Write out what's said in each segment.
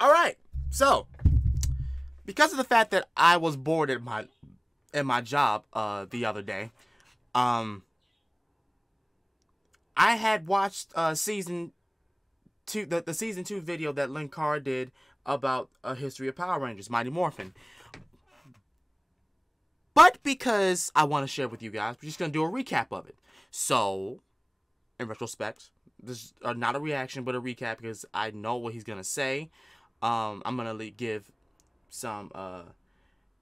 All right. So, because of the fact that I was bored at my job the other day, I had watched season 2, the season 2 video that Linkara did about a history of Power Rangers, Mighty Morphin. But because I want to share with you guys, we're just gonna do a recap of it. So, in retrospect, this is not a reaction, but a recap because I know what he's gonna say. I'm gonna give some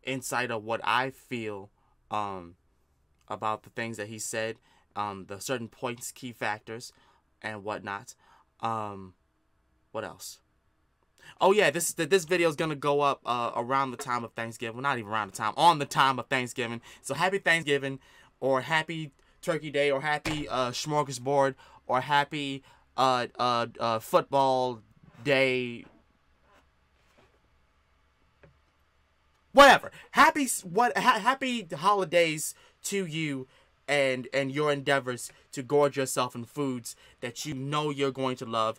insight of what I feel about the things that he said, the certain points, key factors, and whatnot. What else? Oh yeah, this video is gonna go up around the time of Thanksgiving. Well, not even around the time, on the time of Thanksgiving. So happy Thanksgiving, or happy Turkey Day, or happy Smorgasbord, or happy football day. Whatever. Happy holidays to you and your endeavors to gorge yourself in foods that you know you're going to love,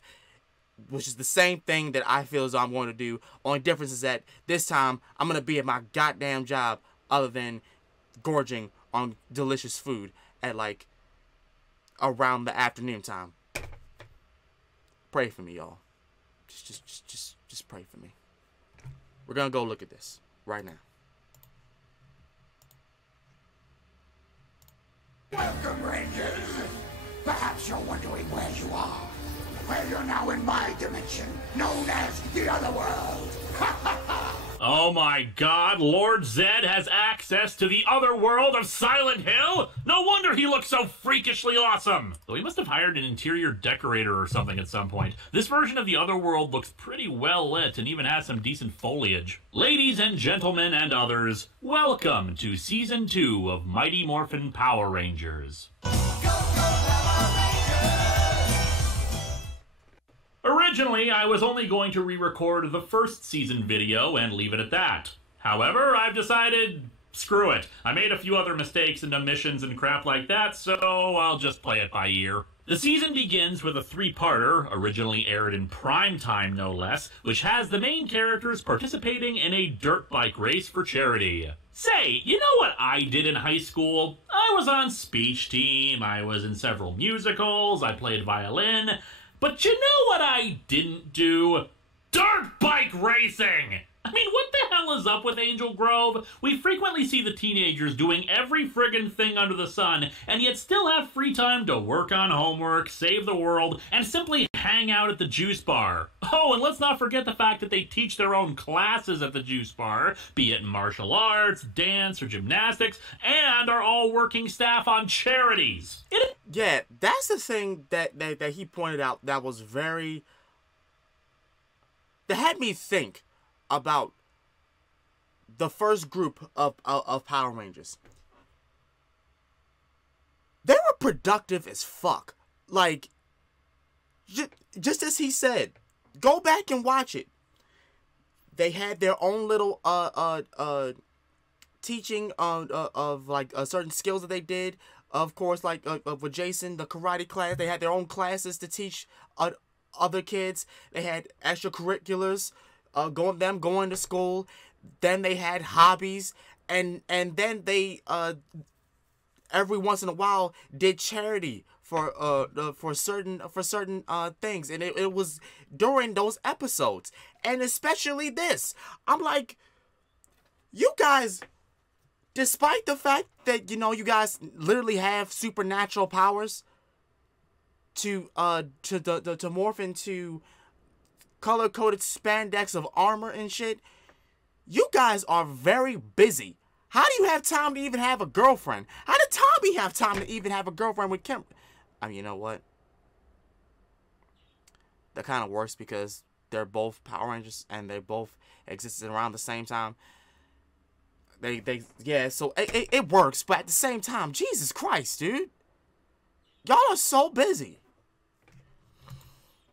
which is the same thing that I feel as I'm going to do. Only difference is that this time I'm going to be at my goddamn job other than gorging on delicious food at like around the afternoon time. Pray for me, y'all. Just pray for me. We're going to go look at this right now. Welcome, Rangers! Perhaps you're wondering where you are. Well, you're now in my dimension, known as the Other World. Oh my god, Lord Zed has access to the other world of Silent Hill? No wonder he looks so freakishly awesome! Though he must have hired an interior decorator or something at some point. This version of the other world looks pretty well lit and even has some decent foliage. Ladies and gentlemen and others, welcome to Season 2 of Mighty Morphin Power Rangers. Originally, I was only going to re-record the first season video and leave it at that. However, I've decided, screw it. I made a few other mistakes and omissions and crap like that, so I'll just play it by ear. The season begins with a 3-parter, originally aired in prime time no less, which has the main characters participating in a dirt bike race for charity. Say, you know what I did in high school? I was on speech team, I was in several musicals, I played violin. But you know what I didn't do? Dirt bike racing! I mean, what the hell is up with Angel Grove? We frequently see the teenagers doing every friggin' thing under the sun, and yet still have free time to work on homework, save the world, and simply hang out at the juice bar. Oh, and let's not forget the fact that they teach their own classes at the juice bar, be it martial arts, dance, or gymnastics, and are all working staff on charities. Yeah, that's the thing that he pointed out that was that had me think about the first group of Power Rangers. They were productive as fuck. Like, just as he said, go back and watch it. They had their own little teaching of like certain skills that they did. Of course, like with Jason, the karate class, they had their own classes to teach other kids. They had extracurriculars. Going to school, then they had hobbies, and then they every once in a while did charity for certain things, and it was during those episodes, and especially this. I'm like, you guys, despite the fact that you guys literally have supernatural powers to morph into color-coded spandex of armor and shit, you guys are very busy. How do you have time to even have a girlfriend? How did Tommy have time to even have a girlfriend with Kim? I mean, you know what? That kind of works because they're both Power Rangers and they both existed around the same time. Yeah, so it works, but at the same time, Jesus Christ, dude. Y'all are so busy.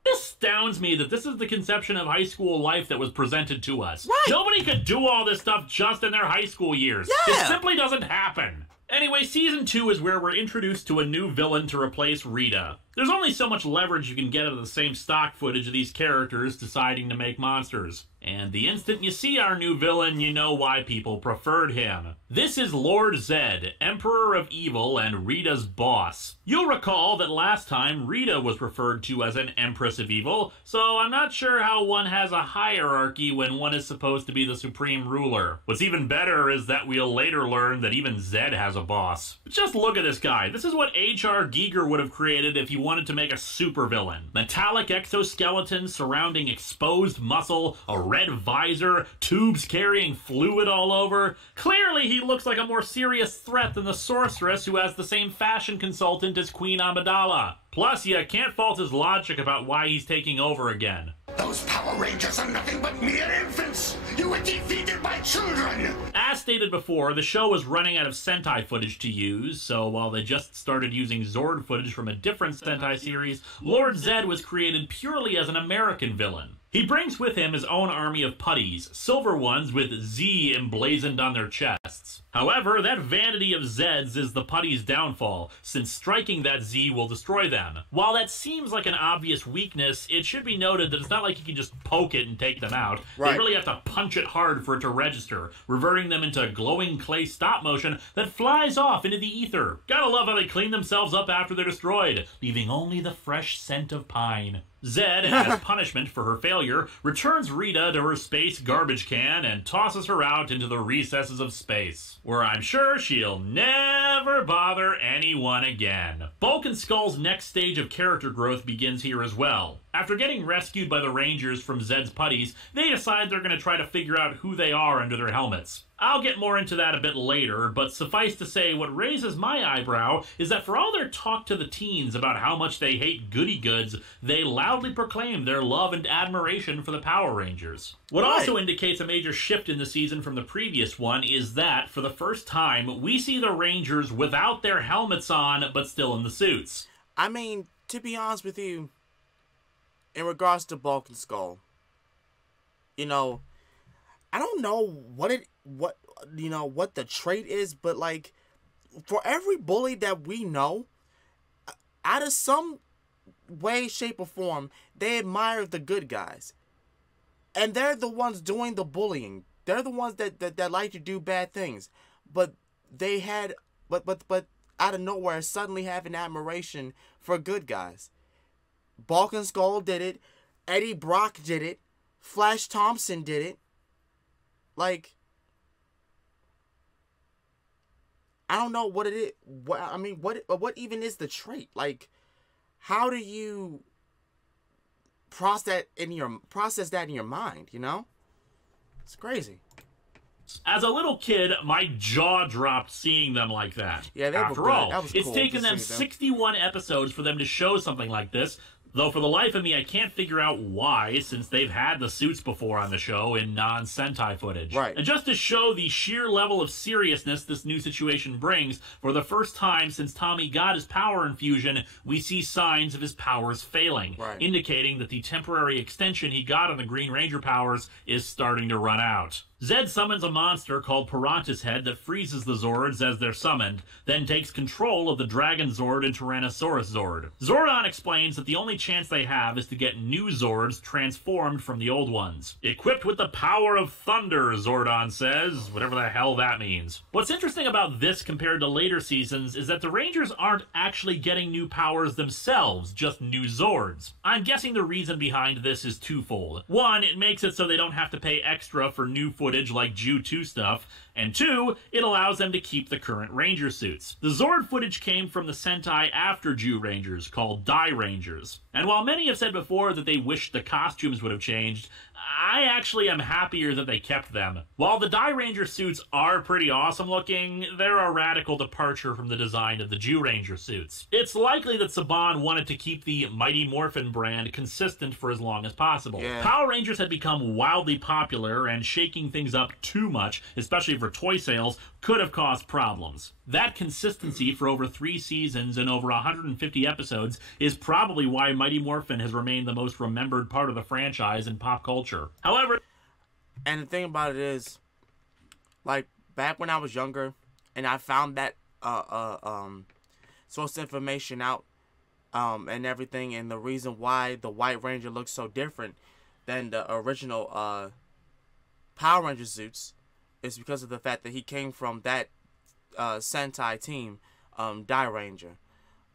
It astounds me that this is the conception of high school life that was presented to us. Right. Nobody could do all this stuff just in their high school years. Yeah. It simply doesn't happen. Anyway, Season 2 is where we're introduced to a new villain to replace Rita. There's only so much leverage you can get out of the same stock footage of these characters deciding to make monsters. And the instant you see our new villain, you know why people preferred him. This is Lord Zed, Emperor of Evil and Rita's boss. You'll recall that last time Rita was referred to as an Empress of Evil, so I'm not sure how one has a hierarchy when one is supposed to be the supreme ruler. What's even better is that we'll later learn that even Zed has a boss. Just look at this guy. This is what H.R. Giger would have created if he wanted to make a supervillain. Metallic exoskeleton surrounding exposed muscle, a red visor, tubes carrying fluid all over. Clearly he looks like a more serious threat than the sorceress who has the same fashion consultant as Queen Amidala. Plus, you can't fault his logic about why he's taking over again. Those Power Rangers are nothing but mere infants! You were defeated by children! As stated before, the show was running out of Sentai footage to use, so while they just started using Zord footage from a different Sentai series, Lord Zed was created purely as an American villain. He brings with him his own army of putties, silver ones with Z emblazoned on their chests. However, that vanity of Zed's is the putties' downfall, since striking that Z will destroy them. While that seems like an obvious weakness, it should be noted that it's not like you can just poke it and take them out. Right. They really have to punch it hard for it to register, reverting them into glowing clay stop motion that flies off into the ether. Gotta love how they clean themselves up after they're destroyed, leaving only the fresh scent of pine. Zed, as punishment for her failure, returns Rita to her space garbage can and tosses her out into the recesses of space, where I'm sure she'll never bother anyone again. Bulk and Skull's next stage of character growth begins here as well. After getting rescued by the Rangers from Zed's putties, they decide they're going to try to figure out who they are under their helmets. I'll get more into that a bit later, but suffice to say, what raises my eyebrow is that for all their talk to the teens about how much they hate goody-goods, they loudly proclaim their love and admiration for the Power Rangers. What also indicates a major shift in the season from the previous one is that, for the first time, we see the Rangers without their helmets on, but still in the suits. I mean, to be honest with you, in regards to Bulk and Skull, you know, I don't know what the trait is, but like, for every bully that we know, out of some way, shape, or form, they admire the good guys. And they're the ones doing the bullying. They're the ones that like to do bad things. But they had, but out of nowhere, suddenly have an admiration for good guys. Bulk and Skull did it. Eddie Brock did it. Flash Thompson did it. Like, I don't know what it is. What even is the trait? Like, how do you process that in your mind? You know, it's crazy. As a little kid, my jaw dropped seeing them like that. Yeah, After all, that was it's cool taken to them see 61 episodes for them to show something like this. Though for the life of me, I can't figure out why, since they've had the suits before on the show in non-Sentai footage. Right. And just to show the sheer level of seriousness this new situation brings, for the first time since Tommy got his power infusion, we see signs of his powers failing, indicating that the temporary extension he got on the Green Ranger powers is starting to run out. Zed summons a monster called Pirantis Head that freezes the Zords as they're summoned, then takes control of the Dragon Zord and Tyrannosaurus Zord. Zordon explains that the only chance they have is to get new Zords transformed from the old ones. Equipped with the power of thunder, Zordon says, whatever the hell that means. What's interesting about this compared to later seasons is that the Rangers aren't actually getting new powers themselves, just new Zords. I'm guessing the reason behind this is twofold. One, it makes it so they don't have to pay extra for new footage like Jew 2 stuff, and two, it allows them to keep the current Ranger suits. The Zord footage came from the Sentai after Jew Rangers, called Die Rangers. And while many have said before that they wished the costumes would have changed, I actually am happier that they kept them. While the Die Ranger suits are pretty awesome looking, they're a radical departure from the design of the Jew Ranger suits. It's likely that Saban wanted to keep the Mighty Morphin brand consistent for as long as possible. Yeah. Power Rangers had become wildly popular, and shaking things up too much, especially for toy sales, could have caused problems. That consistency for over 3 seasons and over 150 episodes is probably why Mighty Morphin has remained the most remembered part of the franchise in pop culture. However, and the thing about it is, like, back when I was younger and I found that source information out, and everything, and the reason why the White Ranger looks so different than the original Power Ranger suits is because of the fact that he came from that Sentai team, Die Ranger.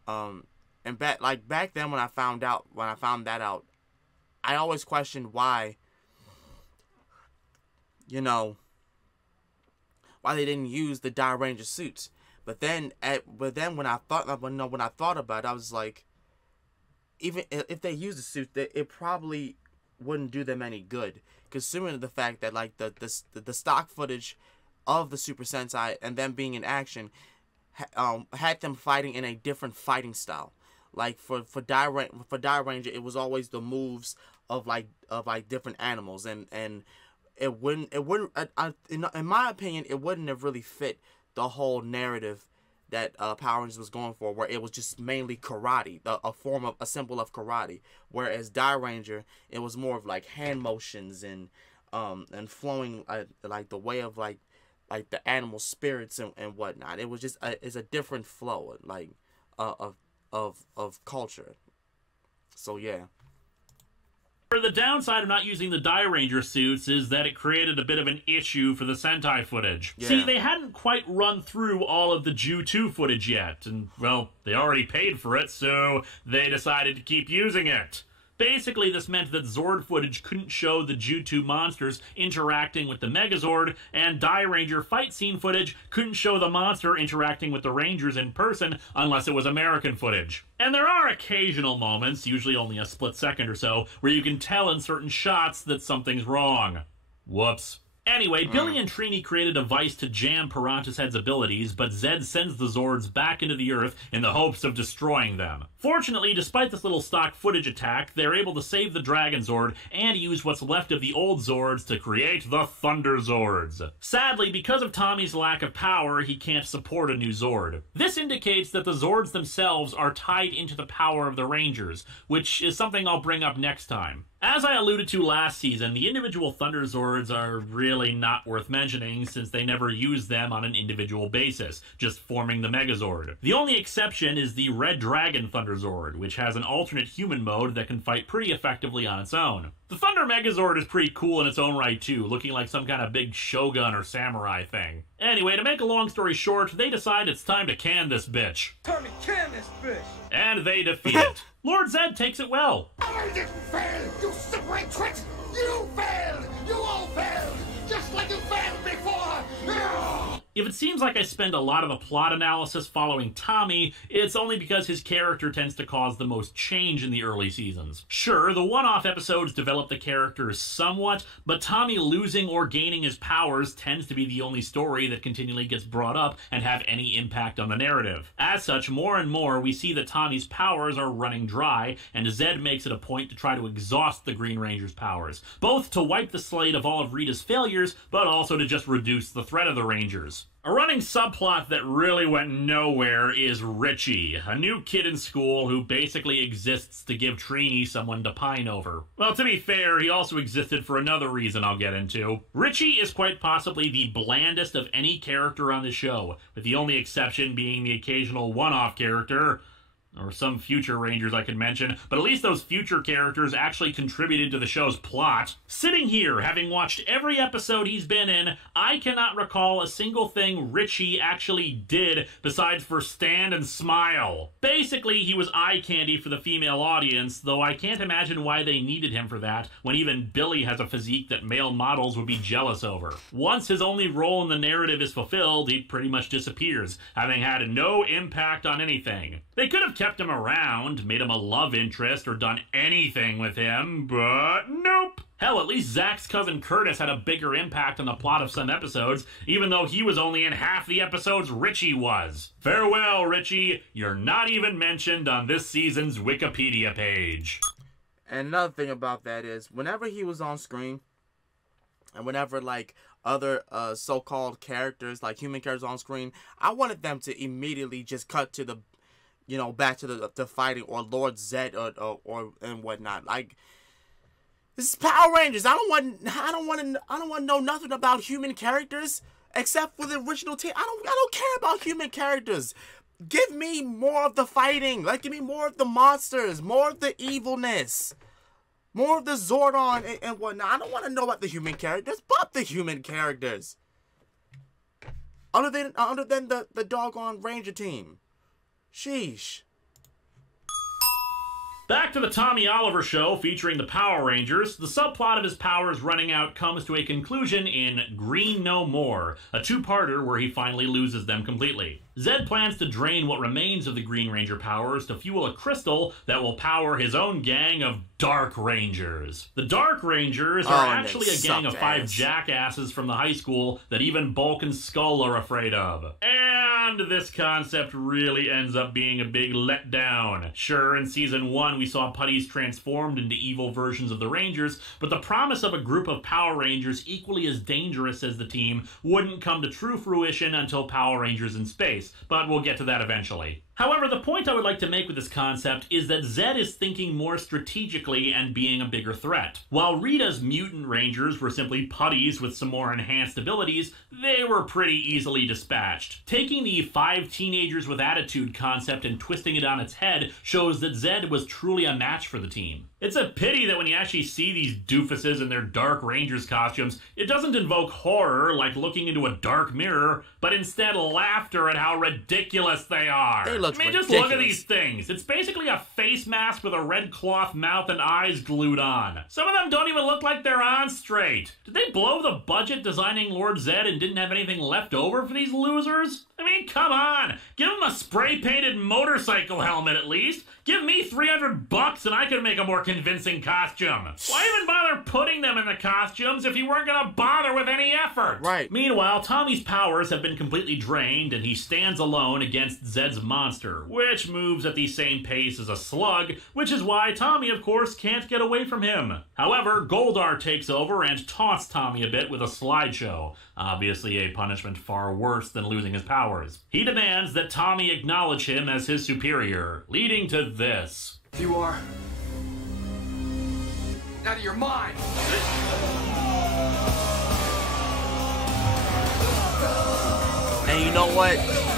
And back then when I found that out, I always questioned why, you know, why they didn't use the Die Ranger suits. But then when I thought about it, I was like, even if they use the suit, it probably wouldn't do them any good, considering the fact that like the stock footage of the Super Sentai and them being in action had them fighting in a different fighting style. Like for Die Ranger, it was always the moves of different animals, and it wouldn't in my opinion, it wouldn't have really fit the whole narrative that Power Rangers was going for, where it was just mainly karate, a symbol of karate. Whereas Die Ranger, it was more of like hand motions and flowing like the way of like the animal spirits and whatnot. It was just it's a different flow like of culture. So yeah. The downside of not using the Die Ranger suits is that it created a bit of an issue for the Sentai footage. Yeah. See, they hadn't quite run through all of the Ju 2 footage yet, and, well, they already paid for it, so they decided to keep using it. Basically, this meant that Zord footage couldn't show the Ju 2 monsters interacting with the Megazord, and Die Ranger fight scene footage couldn't show the monster interacting with the Rangers in person unless it was American footage. And there are occasional moments, usually only a split second or so, where you can tell in certain shots that something's wrong. Whoops. Anyway, Billy and Trini create a device to jam Piranha's Head's abilities, but Zed sends the Zords back into the Earth in the hopes of destroying them. Fortunately, despite this little stock footage attack, they're able to save the Dragon Zord and use what's left of the old Zords to create the Thunder Zords. Sadly, because of Tommy's lack of power, he can't support a new Zord. This indicates that the Zords themselves are tied into the power of the Rangers, which is something I'll bring up next time. As I alluded to last season, the individual Thunder Zords are really not worth mentioning since they never use them on an individual basis, just forming the Megazord. The only exception is the Red Dragon Thunder Zord, which has an alternate human mode that can fight pretty effectively on its own. The Thunder Megazord is pretty cool in its own right too, looking like some kind of big shogun or samurai thing. Anyway, to make a long story short, they decide it's time to can this bitch. Time to can this bitch! And they defeat it. Lord Zed takes it well. I didn't fail, you stupid twit! You failed! You all failed! Just like you failed before! If it seems like I spend a lot of the plot analysis following Tommy, it's only because his character tends to cause the most change in the early seasons. Sure, the one-off episodes develop the characters somewhat, but Tommy losing or gaining his powers tends to be the only story that continually gets brought up and have any impact on the narrative. As such, more and more we see that Tommy's powers are running dry, and Zed makes it a point to try to exhaust the Green Ranger's powers, both to wipe the slate of all of Rita's failures, but also to just reduce the threat of the Rangers. A running subplot that really went nowhere is Richie, a new kid in school who basically exists to give Trini someone to pine over. Well, to be fair, he also existed for another reason I'll get into. Richie is quite possibly the blandest of any character on the show, with the only exception being the occasional one-off character, or some future Rangers I could mention, but at least those future characters actually contributed to the show's plot. Sitting here, having watched every episode he's been in, I cannot recall a single thing Richie actually did besides for stand and smile. Basically, he was eye candy for the female audience, though I can't imagine why they needed him for that, when even Billy has a physique that male models would be jealous over. Once his only role in the narrative is fulfilled, he pretty much disappears, having had no impact on anything. They could have kept him around, made him a love interest, or done anything with him, but nope. Hell, at least Zach's cousin Curtis had a bigger impact on the plot of some episodes, even though he was only in half the episodes Richie was. Farewell, Richie. You're not even mentioned on this season's Wikipedia page. And another thing about that is, whenever he was on screen, and whenever, like, other so-called characters, like human characters on screen, I wanted them to immediately just cut to the, you know, back to the fighting, or Lord Zed, or and whatnot. Like, this is Power Rangers. I don't want to know nothing about human characters except for the original team. I don't care about human characters. Give me more of the fighting. Like, give me more of the monsters, more of the evilness, more of the Zordon and whatnot. I don't want to know about the human characters, but the human characters. Other than the doggone Ranger team. Sheesh. Back to the Tommy Oliver show featuring the Power Rangers. The subplot of his powers running out comes to a conclusion in Green No More, a two-parter where he finally loses them completely. Zed plans to drain what remains of the Green Ranger powers to fuel a crystal that will power his own gang of Dark Rangers. The Dark Rangers are actually a gang of 5 jackasses from the high school that even Bulk and Skull are afraid of. And this concept really ends up being a big letdown. Sure, in Season 1 we saw putties transformed into evil versions of the Rangers, but the promise of a group of Power Rangers equally as dangerous as the team wouldn't come to true fruition until Power Rangers in Space, but we'll get to that eventually. However, the point I would like to make with this concept is that Zed is thinking more strategically and being a bigger threat. While Rita's mutant rangers were simply putties with some more enhanced abilities, they were pretty easily dispatched. Taking the 5 teenagers with attitude concept and twisting it on its head shows that Zed was truly a match for the team. It's a pity that when you actually see these doofuses in their Dark Rangers costumes, it doesn't invoke horror like looking into a dark mirror, but instead laughter at how ridiculous they are. They look just look at these things. It's basically a face mask with a red cloth mouth and eyes glued on. Some of them don't even look like they're on straight. Did they blow the budget designing Lord Zed and didn't have anything left over for these losers? I mean, come on. Give them a spray-painted motorcycle helmet at least. Give me $300 and I could make a more convincing costume. Why even bother putting them in the costumes if you weren't gonna bother with any effort? Right. Meanwhile, Tommy's powers have been completely drained and he stands alone against Zed's monster, which moves at the same pace as a slug, which is why Tommy, of course, can't get away from him. However, Goldar takes over and taunts Tommy a bit with a slideshow, obviously a punishment far worse than losing his powers. He demands that Tommy acknowledge him as his superior, leading to this. You are out of your mind. And you know what?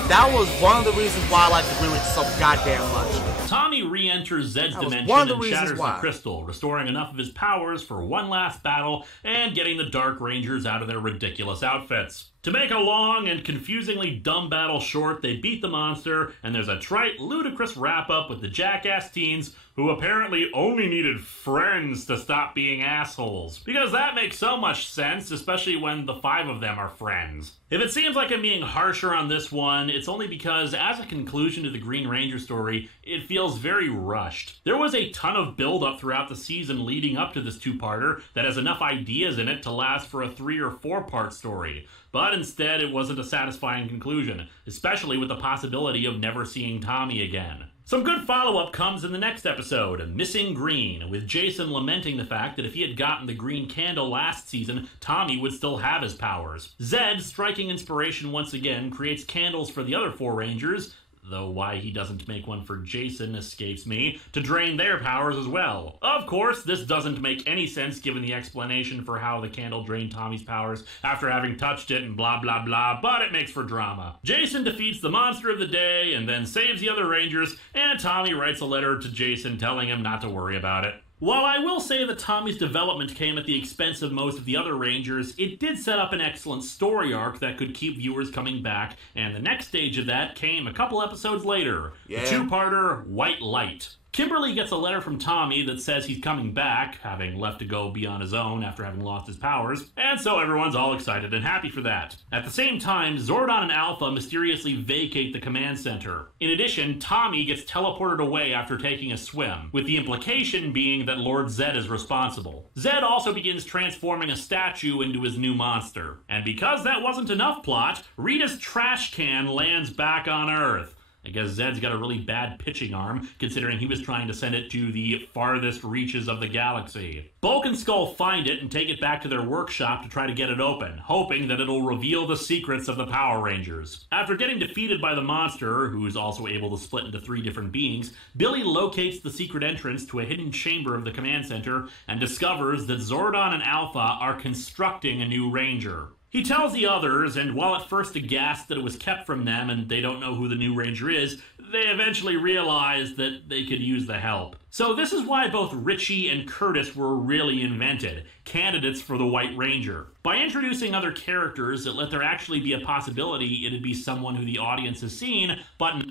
That was one of the reasons why I like the Green Ranger so goddamn much. Tommy re-enters Zed's dimension and shatters the crystal, restoring enough of his powers for one last battle and getting the Dark Rangers out of their ridiculous outfits. To make a long and confusingly dumb battle short, they beat the monster, and there's a trite, ludicrous wrap-up with the jackass teens who apparently only needed friends to stop being assholes. Because that makes so much sense, especially when the 5 of them are friends. If it seems like I'm being harsher on this one, it's only because, as a conclusion to the Green Ranger story, it feels very rushed. There was a ton of build-up throughout the season leading up to this two-parter that has enough ideas in it to last for a 3 or 4-part story. But instead, it wasn't a satisfying conclusion, especially with the possibility of never seeing Tommy again. Some good follow-up comes in the next episode, Missing Green, with Jason lamenting the fact that if he had gotten the green candle last season, Tommy would still have his powers. Zed, striking inspiration once again, creates candles for the other 4 Rangers, though why he doesn't make one for Jason escapes me, to drain their powers as well. Of course, this doesn't make any sense given the explanation for how the candle drained Tommy's powers after having touched it and blah blah blah, but it makes for drama. Jason defeats the monster of the day and then saves the other Rangers, and Tommy writes a letter to Jason telling him not to worry about it. While I will say that Tommy's development came at the expense of most of the other Rangers, it did set up an excellent story arc that could keep viewers coming back, and the next stage of that came a couple episodes later. The 2-parter, White Light. Kimberly gets a letter from Tommy that says he's coming back, having left to go be on his own after having lost his powers, and so everyone's all excited and happy for that. At the same time, Zordon and Alpha mysteriously vacate the command center. In addition, Tommy gets teleported away after taking a swim, with the implication being that Lord Zed is responsible. Zed also begins transforming a statue into his new monster. And because that wasn't enough plot, Rita's trash can lands back on Earth. I guess Zed's got a really bad pitching arm, considering he was trying to send it to the farthest reaches of the galaxy. Bulk and Skull find it and take it back to their workshop to try to get it open, hoping that it'll reveal the secrets of the Power Rangers. After getting defeated by the monster, who's also able to split into 3 different beings, Billy locates the secret entrance to a hidden chamber of the command center and discovers that Zordon and Alpha are constructing a new Ranger. He tells the others, and while at first aghast that it was kept from them and they don't know who the new Ranger is, they eventually realize that they could use the help. So this is why both Richie and Curtis were really invented, candidates for the White Ranger. By introducing other characters that let there actually be a possibility it'd be someone who the audience has seen, but...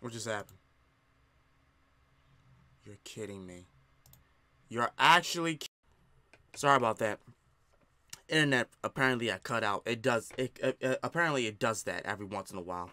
What just happened? You're kidding me. You're actually... Sorry about that. Internet apparently got cut out. Apparently it does that every once in a while.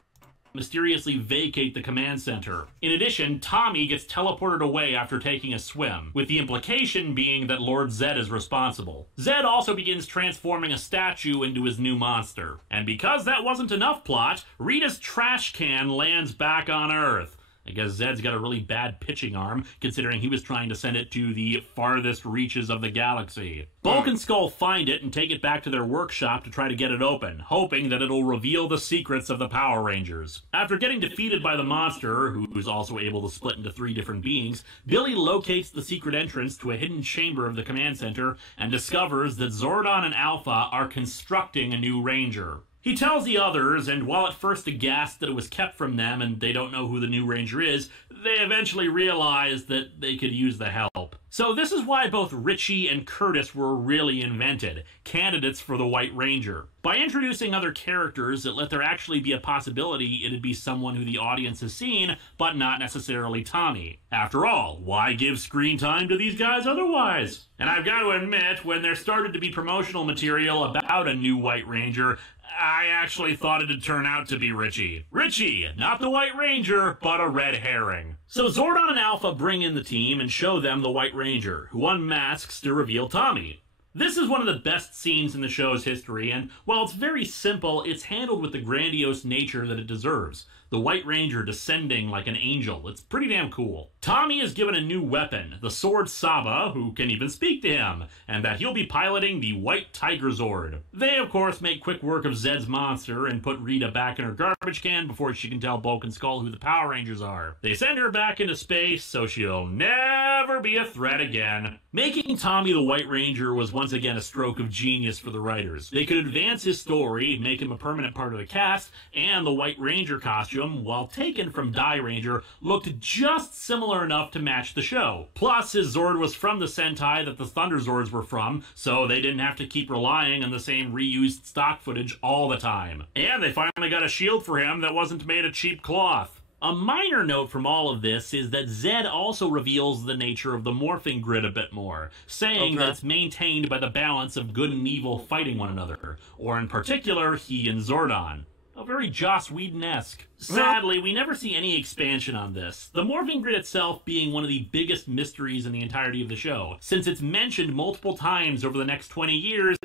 Mysteriously vacate the command center. In addition, Tommy gets teleported away after taking a swim, with the implication being that Lord Zed is responsible. Zed also begins transforming a statue into his new monster. And because that wasn't enough plot, Rita's trash can lands back on Earth. I guess Zed's got a really bad pitching arm, considering he was trying to send it to the farthest reaches of the galaxy. Bulk and Skull find it and take it back to their workshop to try to get it open, hoping that it'll reveal the secrets of the Power Rangers. After getting defeated by the monster, who's also able to split into 3 different beings, Billy locates the secret entrance to a hidden chamber of the command center and discovers that Zordon and Alpha are constructing a new Ranger. He tells the others, and while at first aghast that it was kept from them and they don't know who the new Ranger is, they eventually realize that they could use the help. So this is why both Richie and Curtis were really invented, candidates for the White Ranger. By introducing other characters that let there actually be a possibility it'd be someone who the audience has seen, but not necessarily Tommy. After all, why give screen time to these guys otherwise? And I've got to admit, when there started to be promotional material about a new White Ranger, I actually thought it'd turn out to be Richie. Richie, not the White Ranger, but a red herring. So Zordon and Alpha bring in the team and show them the White Ranger, who unmasks to reveal Tommy. This is one of the best scenes in the show's history, and while it's very simple, it's handled with the grandiose nature that it deserves. The White Ranger descending like an angel. It's pretty damn cool. Tommy is given a new weapon, the Sword Saba, who can even speak to him, and that he'll be piloting the White Tiger Zord. They, of course, make quick work of Zed's monster and put Rita back in her garbage can before she can tell Bulk and Skull who the Power Rangers are. They send her back into space so she'll never be a threat again. Making Tommy the White Ranger was once again a stroke of genius for the writers. They could advance his story, make him a permanent part of the cast, and the White Ranger costume, while taken from Die Ranger, looked just similar enough to match the show. Plus, his Zord was from the Sentai that the Thunder Zords were from, so they didn't have to keep relying on the same reused stock footage all the time. And they finally got a shield for him that wasn't made of cheap cloth. A minor note from all of this is that Zed also reveals the nature of the morphing grid a bit more, saying that it's maintained by the balance of good and evil fighting one another, or in particular, he and Zordon. A very Joss Whedon-esque. Sadly, we never see any expansion on this, the morphing grid itself being one of the biggest mysteries in the entirety of the show, since it's mentioned multiple times over the next 20 years,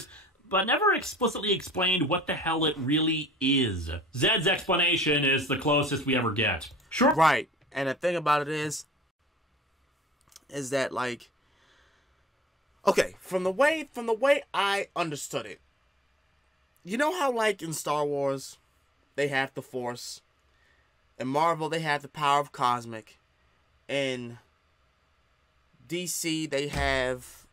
but never explicitly explained what the hell it really is. Zed's explanation is the closest we ever get. Sure. Right, and the thing about it is that, like, okay, from the way I understood it, you know how, like, in Star Wars, they have the Force. In Marvel, they have the power of Cosmic. In DC, they have,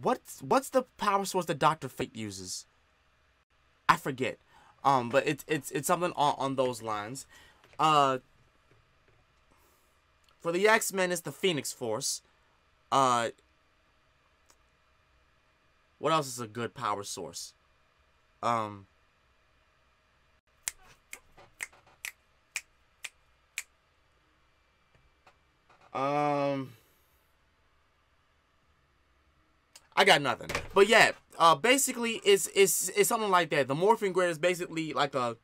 what's the power source that Dr. Fate uses? I forget. But it's something on those lines. For the X-Men, it's the Phoenix Force. What else is a good power source? I got nothing. But yeah, basically it's something like that. The morphing grid is basically like an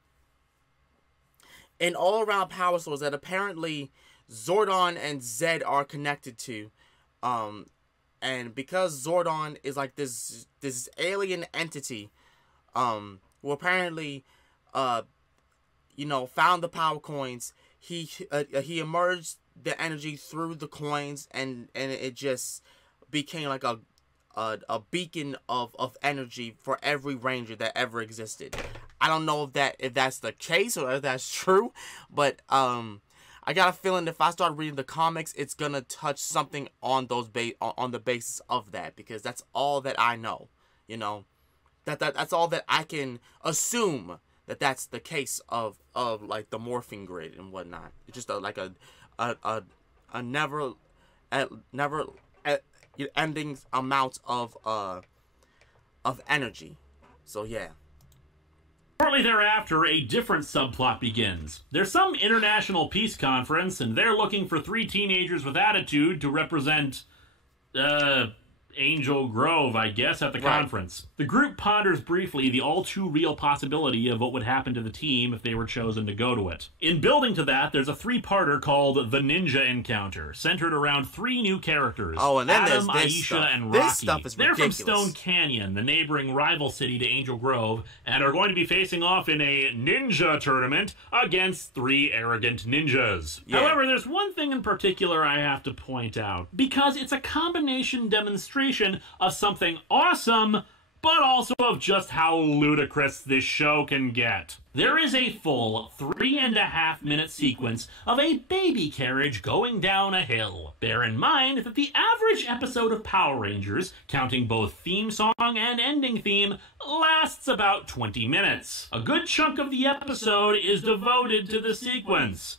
all-around power source that apparently Zordon and Zed are connected to. And because Zordon is like this alien entity, who apparently, you know, found the power coins, he emerged the energy through the coins, and it just became like a beacon of energy for every Ranger that ever existed. I don't know if that's the case or if that's true, but I got a feeling if I start reading the comics, it's gonna touch something on those on the basis of that, because that's all that I know. You know, that's all that I can assume that's the case of like the Morphin grid and whatnot. It's just like a never ending amount of energy. So yeah. Shortly thereafter, a different subplot begins. There's some international peace conference, and they're looking for 3 teenagers with attitude to represent, Angel Grove, I guess, at the conference. The group ponders briefly the all-too-real possibility of what would happen to the team if they were chosen to go to it. In building to that, there's a 3-parter called The Ninja Encounter, centered around 3 new characters. Oh, and then Adam, there's this Aisha, stuff. and Rocky. This stuff is ridiculous. They're from Stone Canyon, the neighboring rival city to Angel Grove, and are going to be facing off in a ninja tournament against 3 arrogant ninjas. Yeah. However, there's one thing in particular I have to point out, because it's a combination demonstration of something awesome, but also of just how ludicrous this show can get. There is a full 3.5-minute sequence of a baby carriage going down a hill. Bear in mind that the average episode of Power Rangers, counting both theme song and ending theme, lasts about 20 minutes. A good chunk of the episode is devoted to the sequence.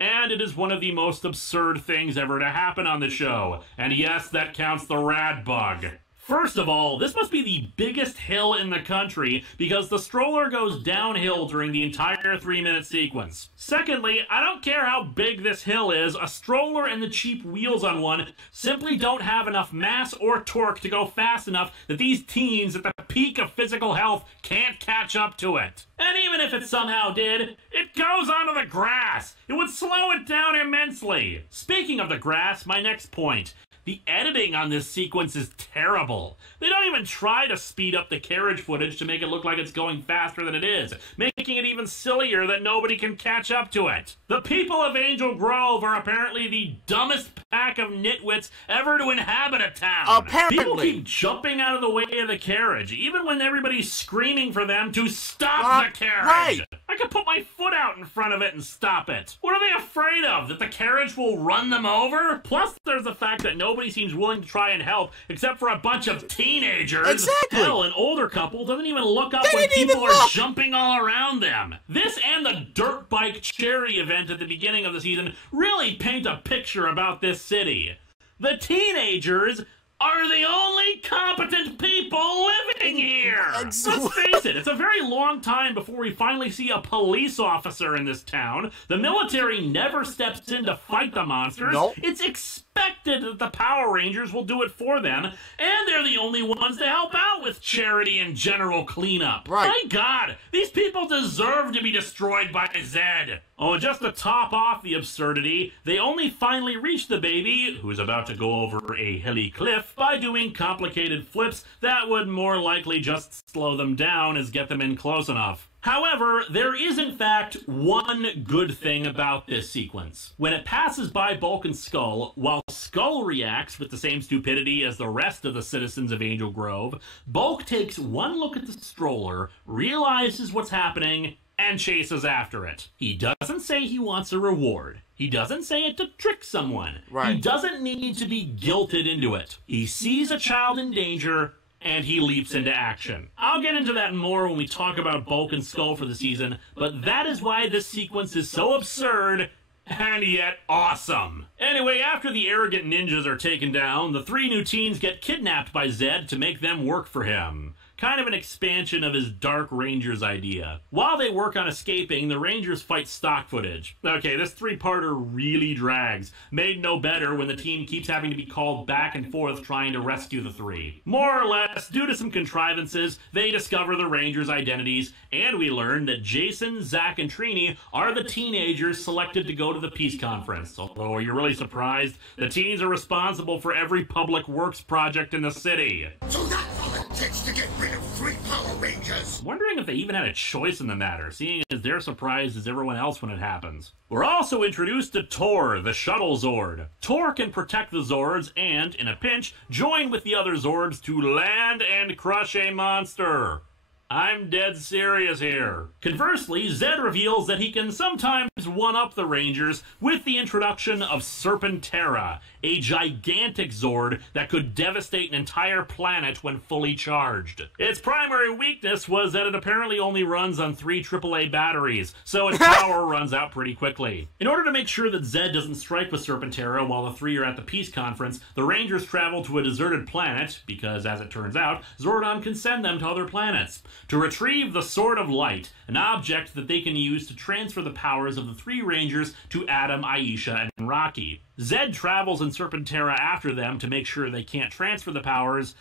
And it is one of the most absurd things ever to happen on the show. And yes, that counts the rad bug. First of all, this must be the biggest hill in the country because the stroller goes downhill during the entire 3-minute sequence. Secondly, I don't care how big this hill is, a stroller and the cheap wheels on one simply don't have enough mass or torque to go fast enough that these teens at the peak of physical health can't catch up to it. And even if it somehow did, it goes onto the grass. It would slow it down immensely. Speaking of the grass, my next point. The editing on this sequence is terrible. They don't even try to speed up the carriage footage to make it look like it's going faster than it is, making it even sillier that nobody can catch up to it. The people of Angel Grove are apparently the dumbest pack of nitwits ever to inhabit a town. Apparently. People keep jumping out of the way of the carriage, even when everybody's screaming for them to stop the carriage. Right. I could put my foot out in front of it and stop it. What are they afraid of? That the carriage will run them over? Plus, there's the fact that nobody seems willing to try and help except for a bunch of teenagers. Exactly. Hell, an older couple doesn't even look up when people are jumping all around them. This and the dirt bike charity event at the beginning of the season really paint a picture about this city. The teenagers are the only competent people living here. Let's face it, it's a very long time before we finally see a police officer in this town. The military never steps in to fight the monsters. Nope. It's expected that the Power Rangers will do it for them, and they're the only ones to help out with charity and general cleanup. Right. My God, these people deserve to be destroyed by Zed. Oh, and just to top off the absurdity, they only finally reach the baby, who's about to go over a hilly cliff, by doing complicated flips that would more likely just slow them down as get them in close enough. However, there is in fact one good thing about this sequence. When it passes by Bulk and Skull, while Skull reacts with the same stupidity as the rest of the citizens of Angel Grove, Bulk takes one look at the stroller, realizes what's happening, and chases after it. He doesn't say he wants a reward. He doesn't say it to trick someone. Right. He doesn't need to be guilted into it. He sees a child in danger, and he leaps into action. I'll get into that more when we talk about Bulk and Skull for the season, but that is why this sequence is so absurd and yet awesome. Anyway, after the arrogant ninjas are taken down, the 3 new teens get kidnapped by Zed to make them work for him. Kind of an expansion of his Dark Rangers idea. While they work on escaping, the Rangers fight stock footage. Okay, this 3-parter really drags. Made no better when the team keeps having to be called back and forth trying to rescue the 3. More or less, due to some contrivances, they discover the Rangers' identities, and we learn that Jason, Zach, and Trini are the teenagers selected to go to the peace conference. Although, are you really surprised? The teens are responsible for every public works project in the city. So that's all it takes to get rid of 3 Power Rangers. I'm wondering if they even had a choice in the matter, seeing as they're surprised as everyone else when it happens. We're also introduced to Tor, the Shuttle Zord. Tor can protect the Zords and, in a pinch, join with the other Zords to land and crush a monster. I'm dead serious here. Conversely, Zed reveals that he can sometimes one-up the Rangers with the introduction of Serpentera, a gigantic Zord that could devastate an entire planet when fully charged. Its primary weakness was that it apparently only runs on 3 AAA batteries, so its power runs out pretty quickly. In order to make sure that Zed doesn't strike with Serpentera while the 3 are at the peace conference, the Rangers travel to a deserted planet, because as it turns out, Zordon can send them to other planets, to retrieve the Sword of Light, an object that they can use to transfer the powers of the 3 Rangers to Adam, Aisha, and Rocky. Zed travels in Serpentera after them to make sure they can't transfer the powers,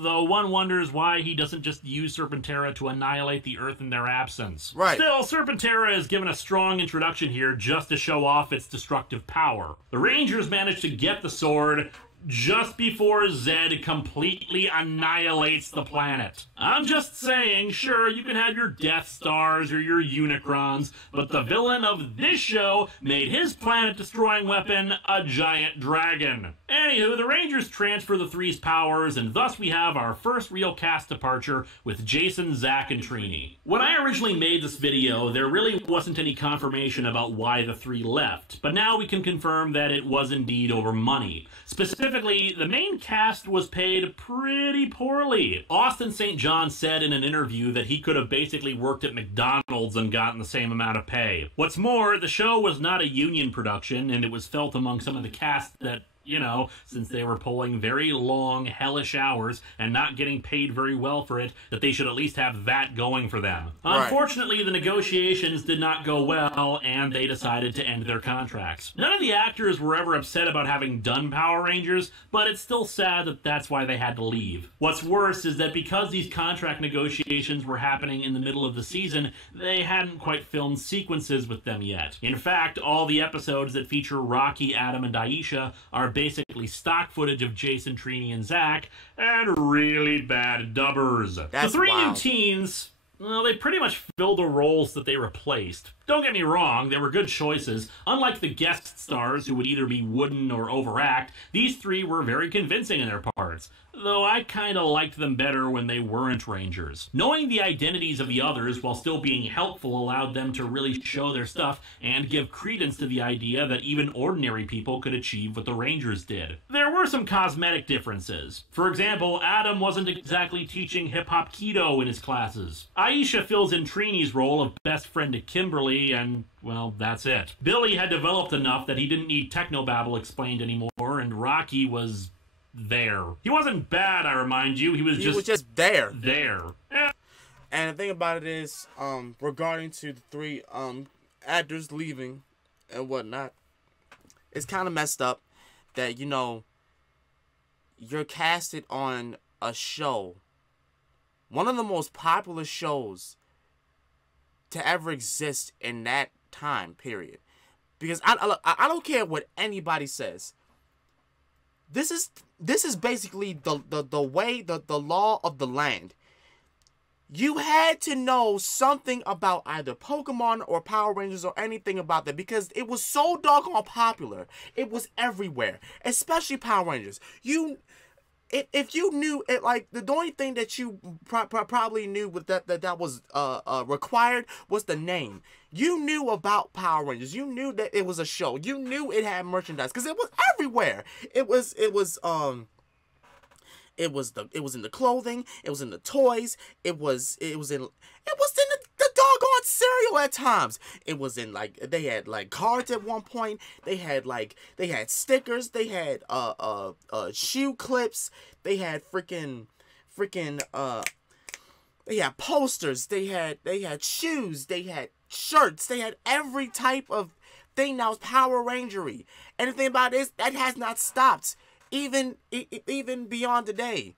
though one wonders why he doesn't just use Serpentera to annihilate the Earth in their absence. Right. Still, Serpentera is given a strong introduction here just to show off its destructive power. The Rangers manage to get the sword just before Zed completely annihilates the planet. I'm just saying, sure, you can have your Death Stars or your Unicrons, but the villain of this show made his planet-destroying weapon a giant dragon. Anywho, the Rangers transfer the 3's powers, and thus we have our first real cast departure with Jason, Zach, and Trini. When I originally made this video, there really wasn't any confirmation about why the 3 left, but now we can confirm that it was indeed over money. Specifically, the main cast was paid pretty poorly. Austin St. John said in an interview that he could have basically worked at McDonald's and gotten the same amount of pay. What's more, the show was not a union production, and it was felt among some of the cast that, you know, since they were pulling very long, hellish hours and not getting paid very well for it, that they should at least have that going for them. Right. Unfortunately, the negotiations did not go well, and they decided to end their contracts. None of the actors were ever upset about having done Power Rangers, but it's still sad that that's why they had to leave. What's worse is that because these contract negotiations were happening in the middle of the season, they hadn't quite filmed sequences with them yet. In fact, all the episodes that feature Rocky, Adam, and Aisha are basically stock footage of Jason, Trini, and Zach, and really bad dubbers. That's the 3 wild. new teens, well, they pretty much filled the roles that they replaced. Don't get me wrong, they were good choices. Unlike the guest stars, who would either be wooden or overact, these 3 were very convincing in their parts, though I kinda liked them better when they weren't Rangers. Knowing the identities of the others while still being helpful allowed them to really show their stuff and give credence to the idea that even ordinary people could achieve what the Rangers did. There were some cosmetic differences. For example, Adam wasn't exactly teaching hip-hop keto in his classes. Aisha fills in Trini's role of best friend to Kimberly, and, well, that's it. Billy had developed enough that he didn't need technobabble explained anymore, and Rocky was there. He wasn't bad, I remind you. He was just there. There. Eh. And the thing about it is, regarding to the 3 actors leaving and whatnot, it's kind of messed up that, you know, you're casted on a show, one of the most popular shows to ever exist in that time period. Because I don't care what anybody says. This is basically the way, the law of the land. You had to know something about either Pokemon or Power Rangers or anything about that, because it was so doggone popular. It was everywhere, especially Power Rangers. If you knew it, like, the only thing that you probably knew with that was required was the name. You knew about Power Rangers. You knew that it was a show. You knew it had merchandise because it was everywhere. It was in the clothing. It was in the toys. It was in the doggone cereal at times. It was in, like, they had, like, cards at one point. They had stickers. They had shoe clips. They had they had posters. They had shoes. They had shirts. They had every type of thing that was Power Rangery. And the thing about it is that has not stopped. Even beyond today.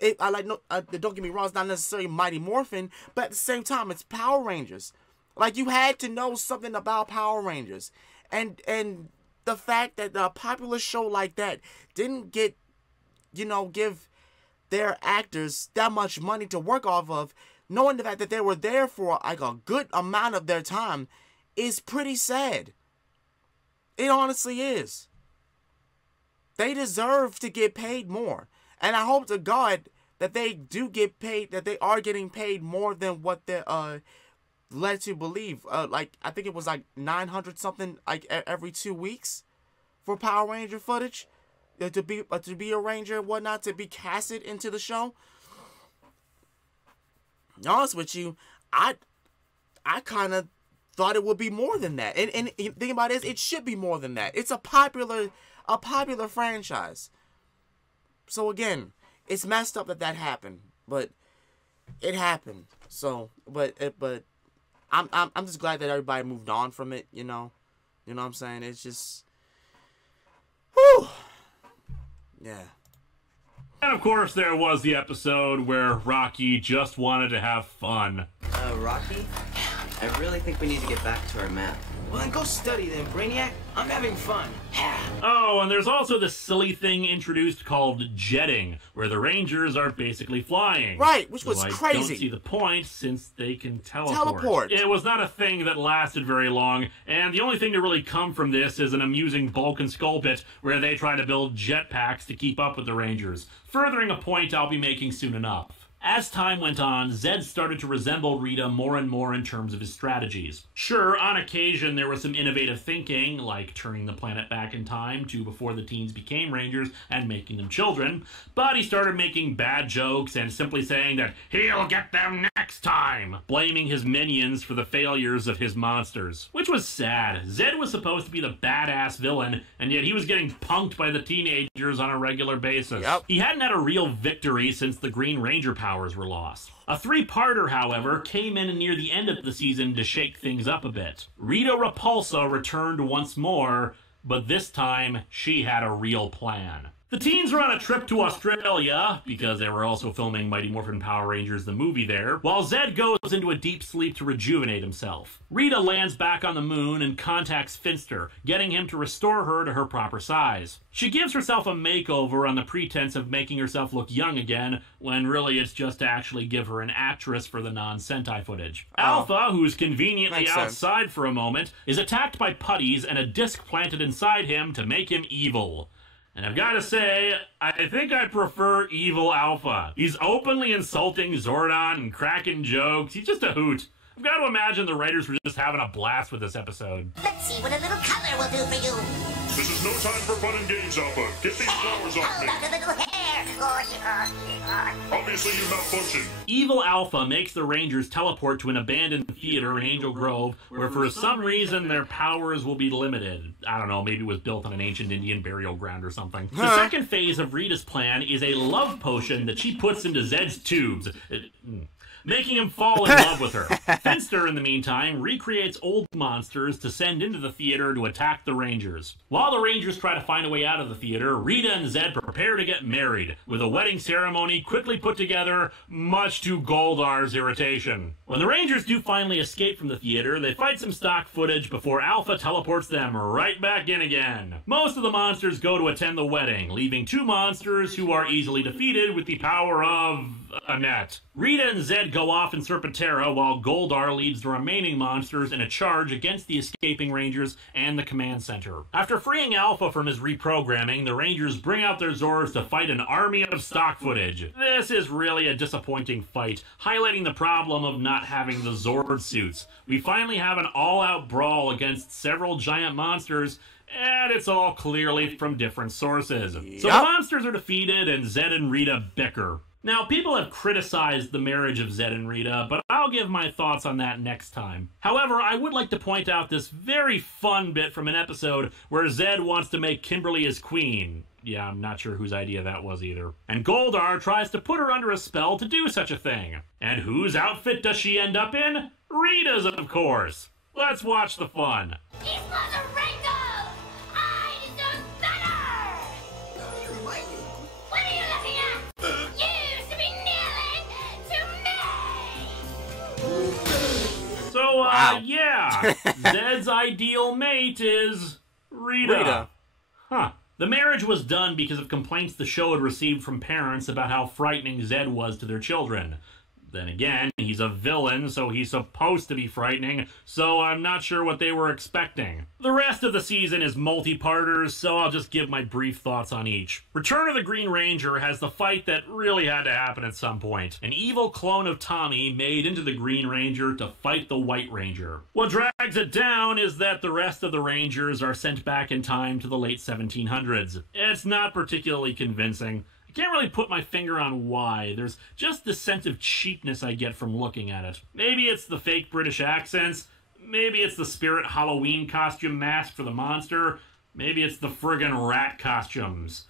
Don't get me wrong, it's not necessarily Mighty Morphin, but at the same time, it's Power Rangers. Like, you had to know something about Power Rangers. And the fact that a popular show like that didn't give their actors that much money to work off of, knowing the fact that they were there for, like, a good amount of their time, is pretty sad. It honestly is. They deserve to get paid more. And I hope to God that they do get paid, that they are getting paid more than what they're led to believe. Like, I think it was like 900 something like every 2 weeks for Power Ranger footage to be a Ranger and whatnot, to be casted into the show. To be honest with you, I kind of thought it would be more than that. And think about it, it should be more than that. It's a popular franchise. So again, it's messed up that happened, but it happened. So, but I'm just glad that everybody moved on from it. You know what I'm saying? It's just, whew, yeah. And of course, there was the episode where Rocky just wanted to have fun. Rocky? I really think we need to get back to our map. Well, then go study then, Brainiac. I'm having fun. Oh, and there's also this silly thing introduced called jetting, where the Rangers are basically flying. Right, which was crazy. I don't see the point, since they can teleport. It was not a thing that lasted very long, and the only thing to really come from this is an amusing Bulk and Skull bit where they try to build jetpacks to keep up with the Rangers, furthering a point I'll be making soon enough. As time went on, Zed started to resemble Rita more and more in terms of his strategies. Sure, on occasion there was some innovative thinking, like turning the planet back in time to before the teens became Rangers and making them children, but he started making bad jokes and simply saying that he'll get them next time, blaming his minions for the failures of his monsters. Which was sad. Zed was supposed to be the badass villain, and yet he was getting punked by the teenagers on a regular basis. Yep. He hadn't had a real victory since the Green Ranger powers were lost. A 3-parter, however, came in near the end of the season to shake things up a bit. Rita Repulsa returned once more, but this time she had a real plan. The teens are on a trip to Australia, because they were also filming Mighty Morphin Power Rangers the movie there, while Zed goes into a deep sleep to rejuvenate himself. Rita lands back on the moon and contacts Finster, getting him to restore her to her proper size. She gives herself a makeover on the pretense of making herself look young again, when really it's just to actually give her an actress for the non-Sentai footage. Alpha, who's conveniently outside for a moment, is attacked by putties and a disc planted inside him to make him evil. And I've got to say, I think I prefer evil Alpha. He's openly insulting Zordon and cracking jokes. He's just a hoot. I've got to imagine the writers were just having a blast with this episode. Let's see what a little color will do for you. This is no time for fun and games, Alpha. Get these flowers off me. Hold on a little hair. Obviously, you malfunction. Evil Alpha makes the Rangers teleport to an abandoned theater in Angel Grove, where for some reason their powers will be limited. I don't know, maybe it was built on an ancient Indian burial ground or something. The second phase of Rita's plan is a love potion that she puts into Zed's tubes, making him fall in love with her. Finster, in the meantime, recreates old monsters to send into the theater to attack the Rangers. While the Rangers try to find a way out of the theater, Rita and Zed prepare to get married, with a wedding ceremony quickly put together, much to Goldar's irritation. When the Rangers do finally escape from the theater, they fight some stock footage before Alpha teleports them right back in again. Most of the monsters go to attend the wedding, leaving 2 monsters who are easily defeated with the power of Annette. Rita and Zed go off in Serpentera while Goldar leads the remaining monsters in a charge against the escaping Rangers and the command center. After freeing Alpha from his reprogramming, the Rangers bring out their Zords to fight an army of stock footage. This is really a disappointing fight, highlighting the problem of not having the Zord suits. We finally have an all-out brawl against several giant monsters, and it's all clearly from different sources. So the monsters are defeated and Zed and Rita bicker. Now, people have criticized the marriage of Zed and Rita, but I'll give my thoughts on that next time. However, I would like to point out this very fun bit from an episode where Zed wants to make Kimberly his queen. Yeah, I'm not sure whose idea that was either. And Goldar tries to put her under a spell to do such a thing. And whose outfit does she end up in? Rita's, of course. Let's watch the fun. He's not a wrinkle! I deserve better! What are you looking at? You used to be kneeling to me! So, yeah. Zed's ideal mate is Rita. Huh. The marriage was done because of complaints the show had received from parents about how frightening Zed was to their children. Then again, he's a villain, so he's supposed to be frightening, so I'm not sure what they were expecting. The rest of the season is multi-parters, so I'll just give my brief thoughts on each. Return of the Green Ranger has the fight that really had to happen at some point. An evil clone of Tommy made into the Green Ranger to fight the White Ranger. What drags it down is that the rest of the Rangers are sent back in time to the late 1700s. It's not particularly convincing. I can't really put my finger on why. There's just this sense of cheapness I get from looking at it. Maybe it's the fake British accents. Maybe it's the Spirit Halloween costume mask for the monster. Maybe it's the friggin' rat costumes.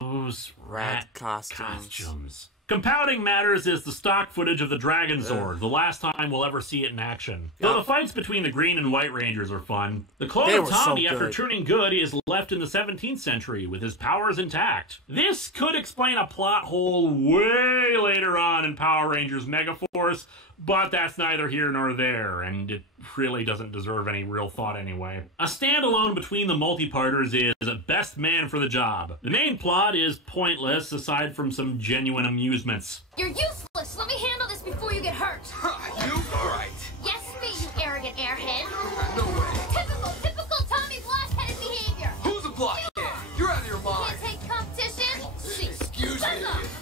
Those rat costumes. Compounding matters is the stock footage of the Dragon Zord, the last time we'll ever see it in action. Though the fights between the Green and White Rangers are fun, the clone of Tommy, after turning good, is left in the 17th century with his powers intact. This could explain a plot hole way later on in Power Rangers Megaforce, but that's neither here nor there, and it really doesn't deserve any real thought anyway. A standalone between the multi-parters is Best Man for the Job. The main plot is pointless, aside from some genuine amusements. You're useless! Let me handle this before you get hurt! You? Alright. Yes, me, you arrogant airhead! No way. Typical Tommy blockheaded behavior! Who's a blockhead? You're out of your mind. Can't take competition? Excuse me.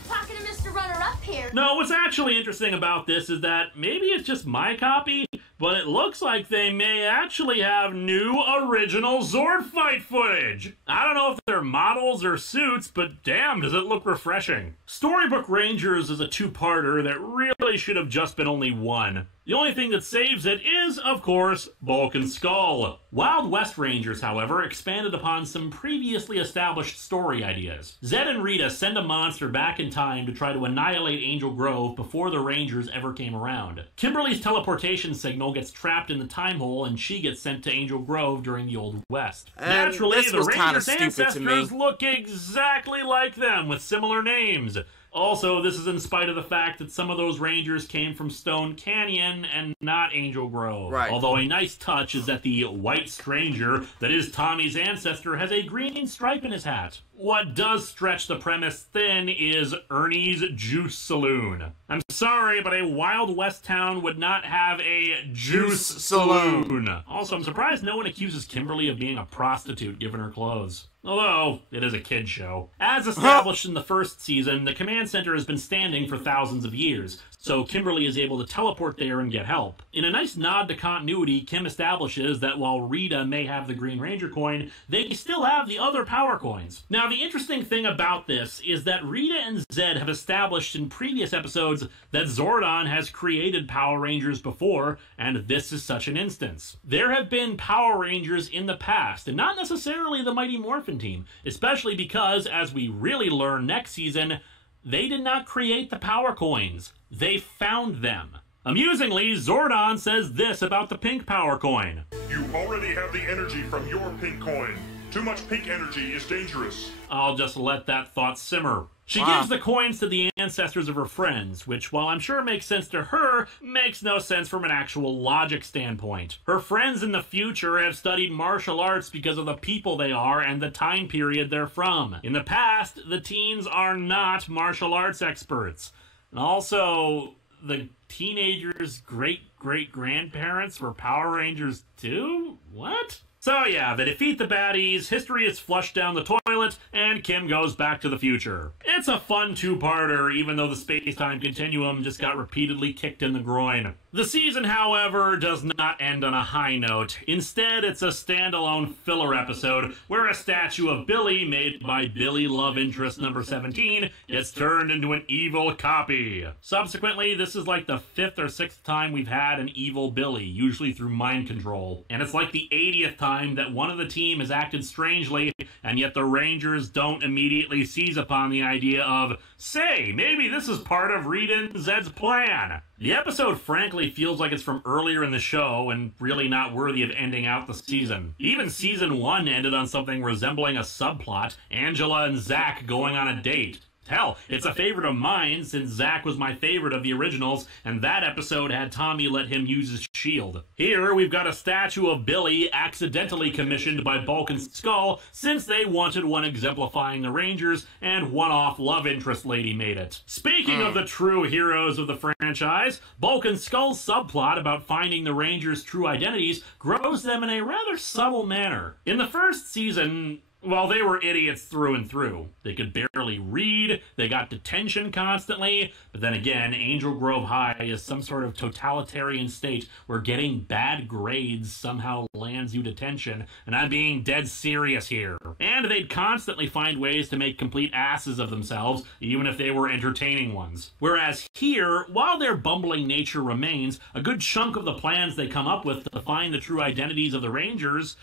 Talking to Mr. Runner-Up here. No, what's actually interesting about this is that maybe it's just my copy, but it looks like they may actually have new original Zord fight footage. I don't know if they're models or suits, but damn, does it look refreshing. Storybook Rangers is a two-parter that really should have just been only one. The only thing that saves it is, of course, Bulk and Skull. Wild West Rangers, however, expanded upon some previously established story ideas. Zed and Rita send a monster back in time to try to annihilate Angel Grove before the Rangers ever came around. Kimberly's teleportation signal gets trapped in the time hole and she gets sent to Angel Grove during the Old West. Naturally, the Rangers' ancestors look exactly like them with similar names. Also, this is in spite of the fact that some of those Rangers came from Stone Canyon and not Angel Grove. Right. Although a nice touch is that the White Stranger that is Tommy's ancestor has a green stripe in his hat. What does stretch the premise thin is Ernie's Juice Saloon. I'm sorry, but a Wild West town would not have a Juice Saloon. Also, I'm surprised no one accuses Kimberly of being a prostitute given her clothes. Although, it is a kid's show. As established in the first season, the command center has been standing for thousands of years, so Kimberly is able to teleport there and get help. In a nice nod to continuity, Kim establishes that while Rita may have the Green Ranger coin, they still have the other power coins. Now, the interesting thing about this is that Rita and Zed have established in previous episodes that Zordon has created Power Rangers before, and this is such an instance. There have been Power Rangers in the past, and not necessarily the Mighty Morphin team, especially because, as we really learn next season, they did not create the power coins. They found them. Amusingly, Zordon says this about the pink power coin. You already have the energy from your pink coin. Too much pink energy is dangerous. I'll just let that thought simmer. She gives the coins to the ancestors of her friends, which, while I'm sure makes sense to her, makes no sense from an actual logic standpoint. Her friends in the future have studied martial arts because of the people they are and the time period they're from. In the past, the teens are not martial arts experts. And also, the teenagers' great-great-grandparents were Power Rangers too? What? So yeah, they defeat the baddies, history is flushed down the toilet, and Kim goes back to the future. It's a fun two-parter, even though the space-time continuum just got repeatedly kicked in the groin. The season, however, does not end on a high note. Instead, it's a standalone filler episode where a statue of Billy, made by Billy Love Interest number 17, gets turned into an evil copy. Subsequently, this is like the 5th or 6th time we've had an evil Billy, usually through mind control. And it's like the 80th time that one of the team has acted strangely, and yet the Rangers don't immediately seize upon the idea of, say, maybe this is part of Rita and Zed's plan. The episode frankly feels like it's from earlier in the show and really not worthy of ending out the season. Even season 1 ended on something resembling a subplot, Angela and Zach going on a date. Hell, it's a favorite of mine since Zack was my favorite of the originals, and that episode had Tommy let him use his shield. Here, we've got a statue of Billy accidentally commissioned by Bulk and Skull since they wanted one exemplifying the Rangers, and one-off love interest lady made it. Speaking of the true heroes of the franchise, Bulk and Skull's subplot about finding the Rangers' true identities grows them in a rather subtle manner. In the first season, well, they were idiots through and through. They could barely read, they got detention constantly, but then again, Angel Grove High is some sort of totalitarian state where getting bad grades somehow lands you detention, and I'm being dead serious here. And they'd constantly find ways to make complete asses of themselves, even if they were entertaining ones. Whereas here, while their bumbling nature remains, a good chunk of the plans they come up with to find the true identities of the Rangers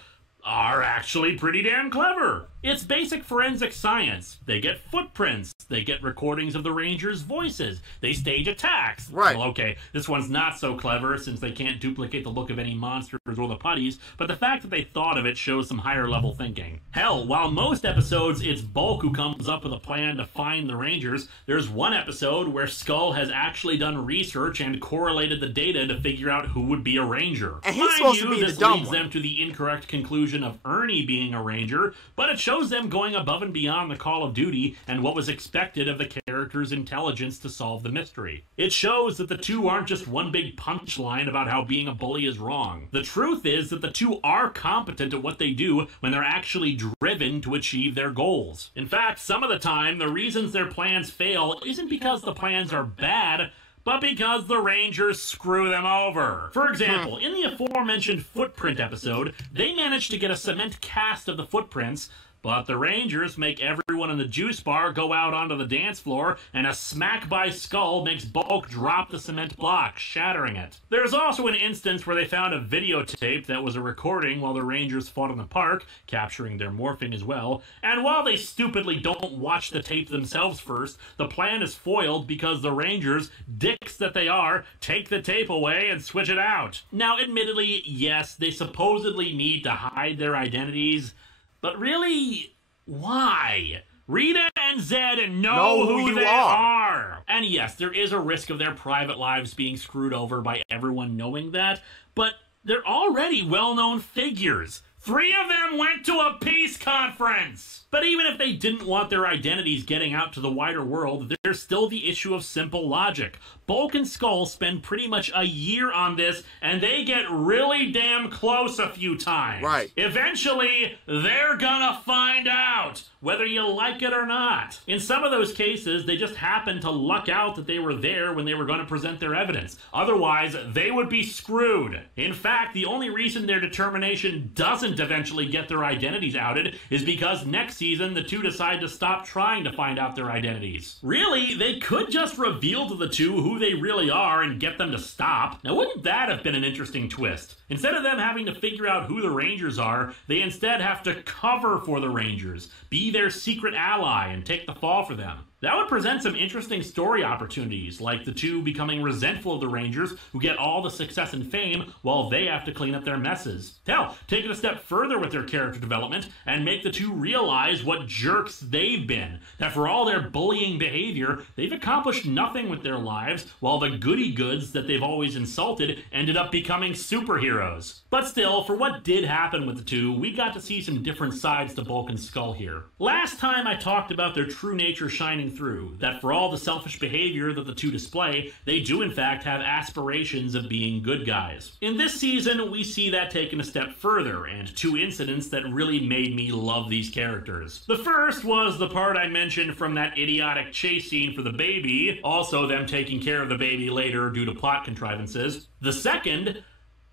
are actually pretty damn clever. It's basic forensic science. They get footprints. They get recordings of the Rangers' voices. They stage attacks. Right. Well, okay, this one's not so clever since they can't duplicate the look of any monsters or the putties, but the fact that they thought of it shows some higher level thinking. Hell, while most episodes it's Bulk who comes up with a plan to find the Rangers, there's one episode where Skull has actually done research and correlated the data to figure out who would be a Ranger. And he's supposed to be the dumb leads one. them to the incorrect conclusion of Ernie being a Ranger, but it shows them going above and beyond the call of duty and what was expected of the character's intelligence to solve the mystery. It shows that the two aren't just one big punchline about how being a bully is wrong. The truth is that the two are competent at what they do when they're actually driven to achieve their goals. In fact, some of the time, the reasons their plans fail isn't because the plans are bad, but because the Rangers screw them over. For example, in the aforementioned footprint episode, they managed to get a cement cast of the footprints, but the Rangers make everyone in the juice bar go out onto the dance floor, and a smack by Skull makes Bulk drop the cement block, shattering it. There's also an instance where they found a videotape that was a recording while the Rangers fought in the park, capturing their morphing as well, and while they stupidly don't watch the tape themselves first, the plan is foiled because the Rangers, dicks that they are, take the tape away and switch it out. Now, admittedly, yes, they supposedly need to hide their identities, but really, why? Rita and Zed know who they are. And yes, there is a risk of their private lives being screwed over by everyone knowing that, but they're already well-known figures. 3 of them went to a peace conference! But even if they didn't want their identities getting out to the wider world, there's still the issue of simple logic. Bulk and Skull spend pretty much a year on this, and they get really damn close a few times. Right. Eventually, they're gonna find out, whether you like it or not. In some of those cases, they just happened to luck out that they were there when they were going to present their evidence. Otherwise, they would be screwed. In fact, the only reason their determination doesn't eventually get their identities outed is because next season, the two decide to stop trying to find out their identities. Really, they could just reveal to the two who they really are and get them to stop. Now, wouldn't that have been an interesting twist? Instead of them having to figure out who the Rangers are, they instead have to cover for the Rangers, be their secret ally, and take the fall for them. That would present some interesting story opportunities, like the two becoming resentful of the Rangers who get all the success and fame while they have to clean up their messes. Hell, take it a step further with their character development and make the two realize what jerks they've been. That for all their bullying behavior, they've accomplished nothing with their lives, while the goody-goods that they've always insulted ended up becoming superheroes. But still, for what did happen with the two, we got to see some different sides to Bulk and Skull here. Last time I talked about their true nature shining through, that for all the selfish behavior that the two display, they do in fact have aspirations of being good guys. In this season, we see that taken a step further, and 2 incidents that really made me love these characters. The first was the part I mentioned from that idiotic chase scene for the baby, also them taking care of the baby later due to plot contrivances. The second,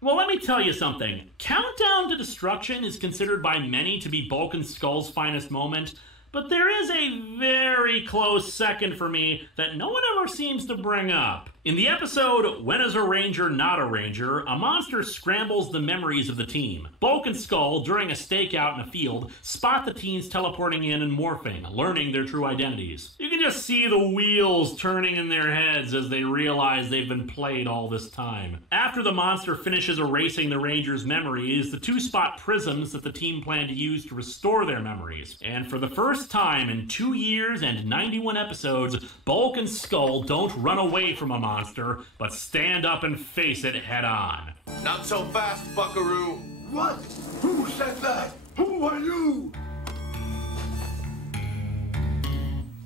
well, let me tell you something. Countdown to Destruction is considered by many to be Bulk and Skull's finest moment, but there is a very close second for me that no one ever seems to bring up. In the episode, When is a Ranger Not a Ranger, a monster scrambles the memories of the team. Bulk and Skull, during a stakeout in a field, spot the teens teleporting in and morphing, learning their true identities. You can just see the wheels turning in their heads as they realize they've been played all this time. After the monster finishes erasing the Rangers' memories, the two spot prisms that the team planned to use to restore their memories. And for the first time in 2 years and 91 episodes, Bulk and Skull don't run away from a monster, but stand up and face it head on. Not so fast, buckaroo. What? Who said that? Who are you?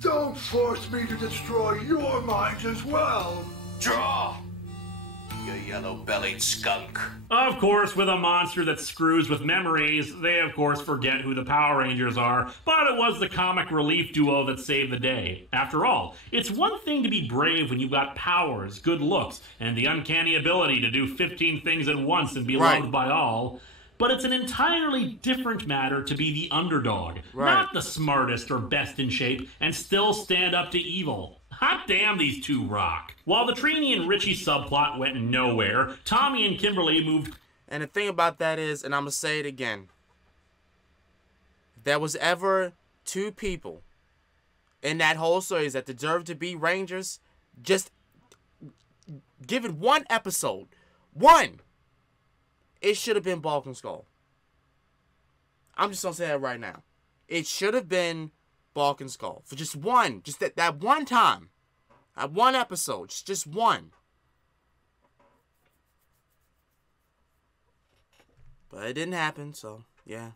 Don't force me to destroy your minds as well. Draw! You yellow-bellied skunk. Of course, with a monster that screws with memories, they of course forget who the Power Rangers are, but it was the comic relief duo that saved the day. After all, it's one thing to be brave when you've got powers, good looks, and the uncanny ability to do 15 things at once and be loved by all. But it's an entirely different matter to be the underdog, not the smartest or best in shape, and still stand up to evil. Hot damn, these two rock. While the Trini and Richie subplot went nowhere, Tommy and Kimberly moved... And the thing about that is, and I'm going to say it again, if there was ever two people in that whole series that deserved to be Rangers, just give it one episode. One! It should have been Bulk and Skull. I'm just going to say that right now. It should have been Bulk and Skull. For just one. Just that one time. That one episode. Just one. But it didn't happen, so, yeah.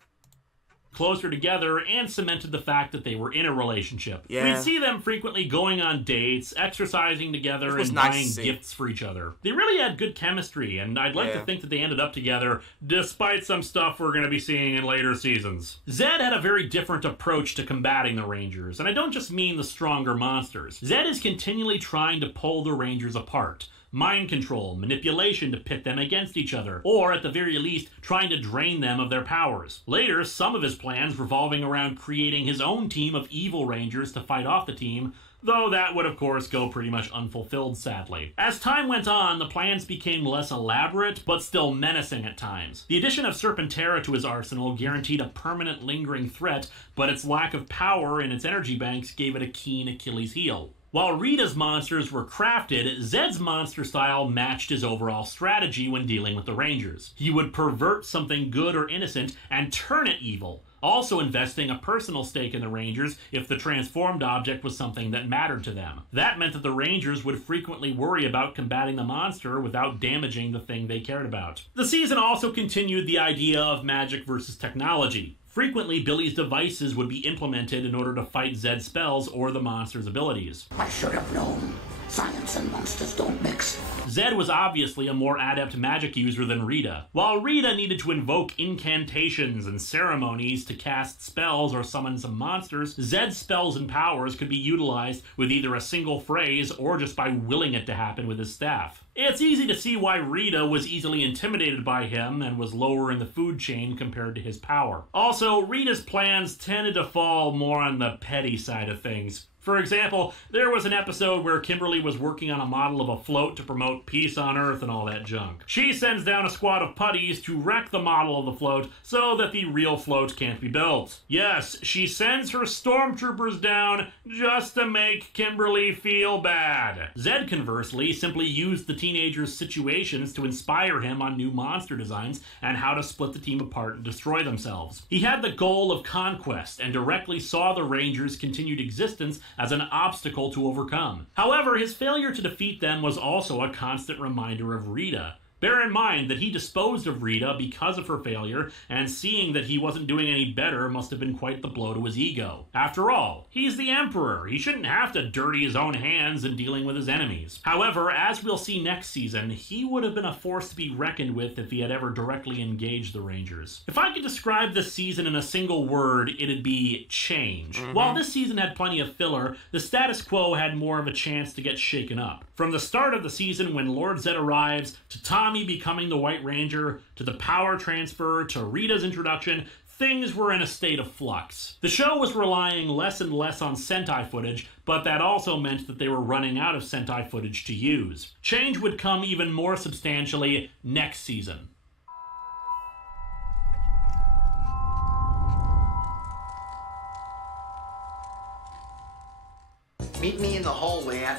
Closer together and cemented the fact that they were in a relationship. Yeah. We'd see them frequently going on dates, exercising together, and nice buying to see. gifts for each other. They really had good chemistry, and I'd like to think that they ended up together, despite some stuff we're going to be seeing in later seasons. Zed had a very different approach to combating the Rangers, and I don't just mean the stronger monsters. Zed is continually trying to pull the Rangers apart. Mind control, manipulation to pit them against each other, or at the very least, trying to drain them of their powers. Later, some of his plans revolving around creating his own team of evil Rangers to fight off the team, though that would of course go pretty much unfulfilled, sadly. As time went on, the plans became less elaborate, but still menacing at times. The addition of Serpentera to his arsenal guaranteed a permanent lingering threat, but its lack of power in its energy banks gave it a keen Achilles heel. While Rita's monsters were crafted, Zed's monster style matched his overall strategy when dealing with the Rangers. He would pervert something good or innocent and turn it evil, also investing a personal stake in the Rangers if the transformed object was something that mattered to them. That meant that the Rangers would frequently worry about combating the monster without damaging the thing they cared about. The season also continued the idea of magic versus technology. Frequently, Billy's devices would be implemented in order to fight Zed's spells or the monster's abilities. I should have known. Science and monsters don't mix. Zed was obviously a more adept magic user than Rita. While Rita needed to invoke incantations and ceremonies to cast spells or summon some monsters, Zed's spells and powers could be utilized with either a single phrase or just by willing it to happen with his staff. It's easy to see why Rita was easily intimidated by him and was lower in the food chain compared to his power. Also, Rita's plans tended to fall more on the petty side of things. For example, there was an episode where Kimberly was working on a model of a float to promote peace on Earth and all that junk. She sends down a squad of putties to wreck the model of the float so that the real float can't be built. Yes, she sends her stormtroopers down just to make Kimberly feel bad. Zed, conversely, simply used the teenager's situations to inspire him on new monster designs and how to split the team apart and destroy themselves. He had the goal of conquest and directly saw the Rangers' continued existence as an obstacle to overcome. However, his failure to defeat them was also a constant reminder of Rita. Bear in mind that he disposed of Rita because of her failure, and seeing that he wasn't doing any better must have been quite the blow to his ego. After all, he's the Emperor. He shouldn't have to dirty his own hands in dealing with his enemies. However, as we'll see next season, he would have been a force to be reckoned with if he had ever directly engaged the Rangers. If I could describe this season in a single word, it'd be change. While this season had plenty of filler, the status quo had more of a chance to get shaken up. From the start of the season when Lord Zed arrives, to Tommy becoming the White Ranger, to the power transfer, to Rita's introduction, things were in a state of flux. The show was relying less and less on Sentai footage, but that also meant that they were running out of Sentai footage to use. Change would come even more substantially next season.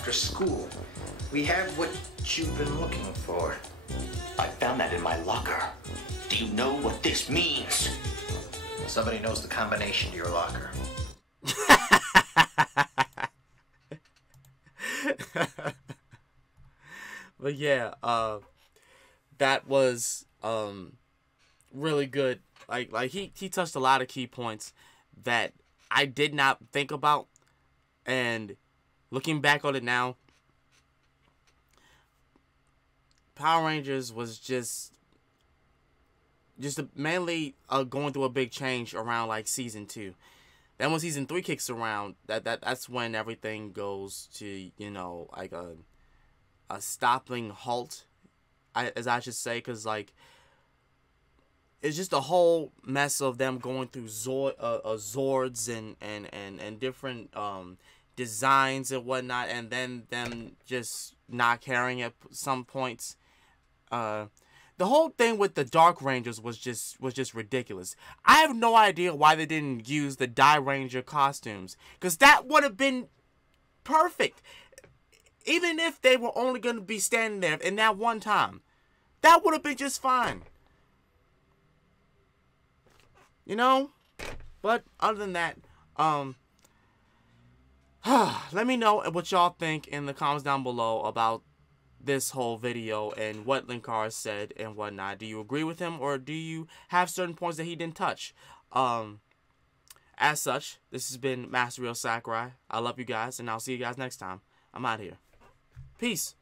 after school. We have what you've been looking for. I found that in my locker. Do you know what this means? Somebody knows the combination to your locker. But yeah, that was really good. Like he touched a lot of key points that I did not think about, and looking back on it now, Power Rangers was just mainly going through a big change around like season 2. Then when season 3 kicks around, that's when everything goes to, you know, like a stopping halt, as I should say, because like it's just a whole mess of them going through Zords and different designs and whatnot, and then them just not caring at some points. The whole thing with the Dark Rangers was just ridiculous. I have no idea why they didn't use the Die Ranger costumes, because that would have been perfect. Even if they were only going to be standing there in that one time, that would have been just fine. You know? But other than that, let me know what y'all think in the comments down below about this whole video and what Linkar said and whatnot. Do you agree with him, or do you have certain points that he didn't touch? As such, this has been Master Ryo Sakurai. I love you guys, and I'll see you guys next time. I'm out here. Peace.